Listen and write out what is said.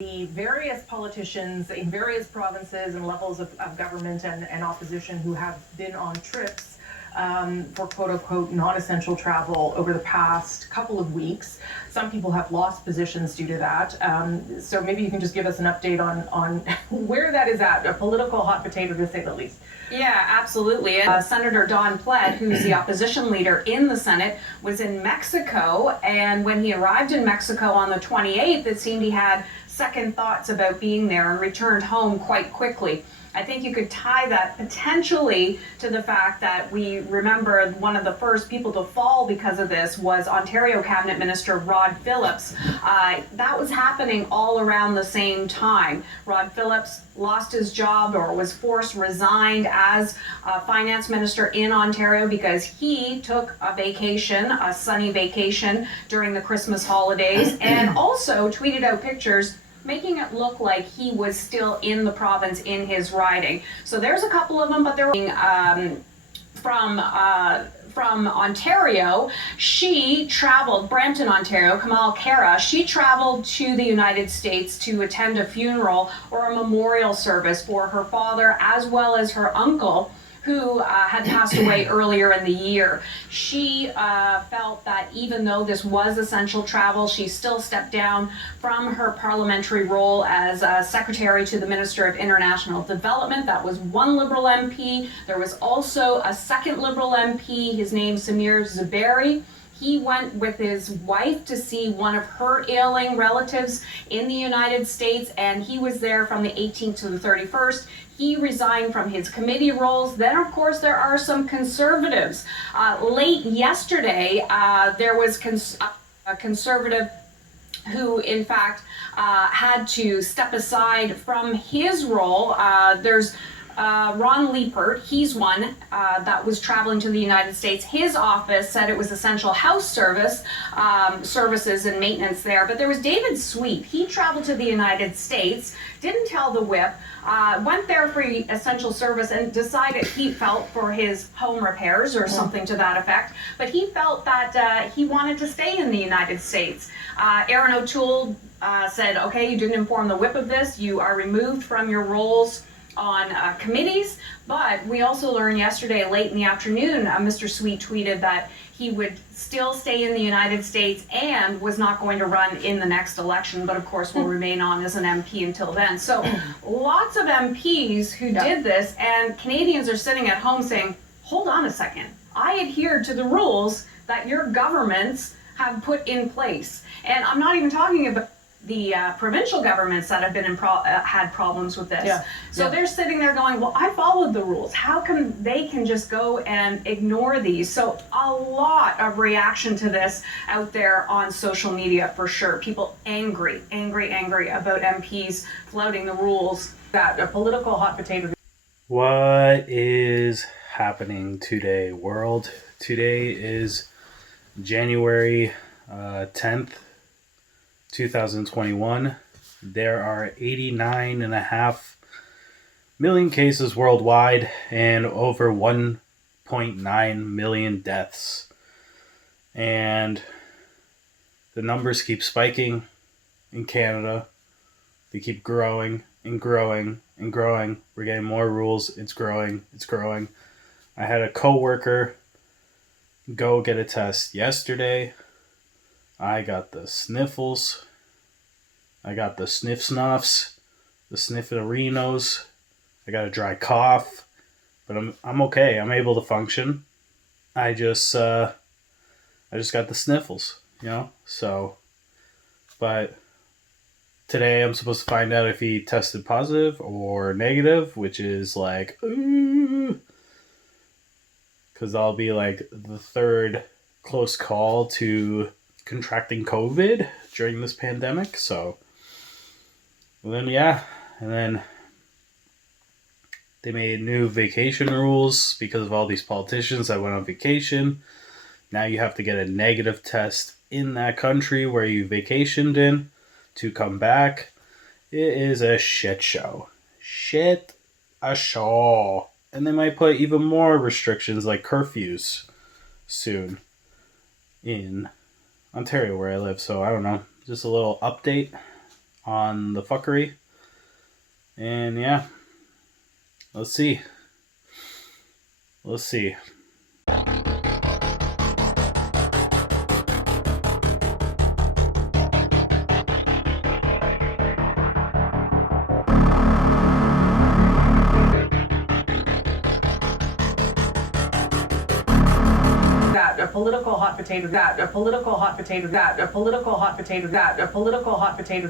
The various politicians in various provinces and levels of government and opposition who have been on trips for quote-unquote non-essential travel over the past couple of weeks. Some people have lost positions due to that. So maybe you can just give us an update on where that is at, a political hot potato to say the least. Yeah, absolutely. Senator Don Plett, who's the opposition leader in the Senate, was in Mexico, and when he arrived in Mexico on the 28th, it seemed he had second thoughts about being there and returned home quite quickly. I think you could tie that potentially to the fact that we remember one of the first people to fall because of this was Ontario Cabinet Minister Rod Phillips. That was happening all around the same time. Rod Phillips lost his job or was resigned as finance minister in Ontario because he took a vacation, a sunny vacation during the Christmas holidays, and also tweeted out pictures making it look like he was still in the province in his riding. So there's a couple of them, but they're from Ontario. She traveled, Brampton, Ontario, Kamal Kara, she traveled to the United States to attend a funeral or a memorial service for her father as well as her uncle, who had passed away earlier in the year. She felt that even though this was essential travel, she still stepped down from her parliamentary role as secretary to the Minister of International Development. That was one Liberal MP. There was also a second Liberal MP, his name Samir Zuberi. He went with his wife to see one of her ailing relatives in the United States, and he was there from the 18th to the 31st. He resigned from his committee roles. Then, of course, there are some conservatives. Late yesterday, there was a conservative who, in fact, had to step aside from his role. There's Ron Liepert, he's one that was traveling to the United States. His office said it was essential house services and maintenance there. But there was David Sweet. He traveled to the United States, didn't tell the whip, went there for essential service and decided he felt for his home repairs or something to that effect. But he felt that he wanted to stay in the United States. Aaron O'Toole said, okay, you didn't inform the whip of this. You are removed from your roles on committees. But we also learned yesterday late in the afternoon, Mr. Sweet tweeted that he would still stay in the United States and was not going to run in the next election, but of course will remain on as an MP until then. So lots of MPs who did this, and Canadians are sitting at home saying, hold on a second, I adhered to the rules that your governments have put in place. And I'm not even talking about the provincial governments that have been had problems with this. So they're sitting there going, well, I followed the rules. How come they can just go and ignore these? So a lot of reaction to this out there on social media for sure. People angry about MPs flouting the rules. That a political hot potato. What is happening today, world? Today is January 10th. 2021. There are 89.5 million cases worldwide and over 1.9 million deaths. And the numbers keep spiking in Canada. They keep growing and growing and growing. We're getting more rules. It's growing. It's growing. I had a coworker go get a test yesterday. I got the sniffles. I got the sniff-snuffs, the snifferinos. I got a dry cough, but I'm okay. I'm able to function. I just got the sniffles, you know. So, but today I'm supposed to find out if he tested positive or negative, which is like, because I'll be like the third close call to contracting COVID during this pandemic. So, and then they made new vacation rules because of all these politicians that went on vacation. Now you have to get a negative test in that country where you vacationed in to come back. It is a shit show. Shit a show. And they might put even more restrictions like curfews soon in Ontario where I live. So I don't know. Just a little update on the fuckery. And yeah, let's see. Let's see. That a political hot potato, that a political hot potato, that a political hot potato, that a political hot potato.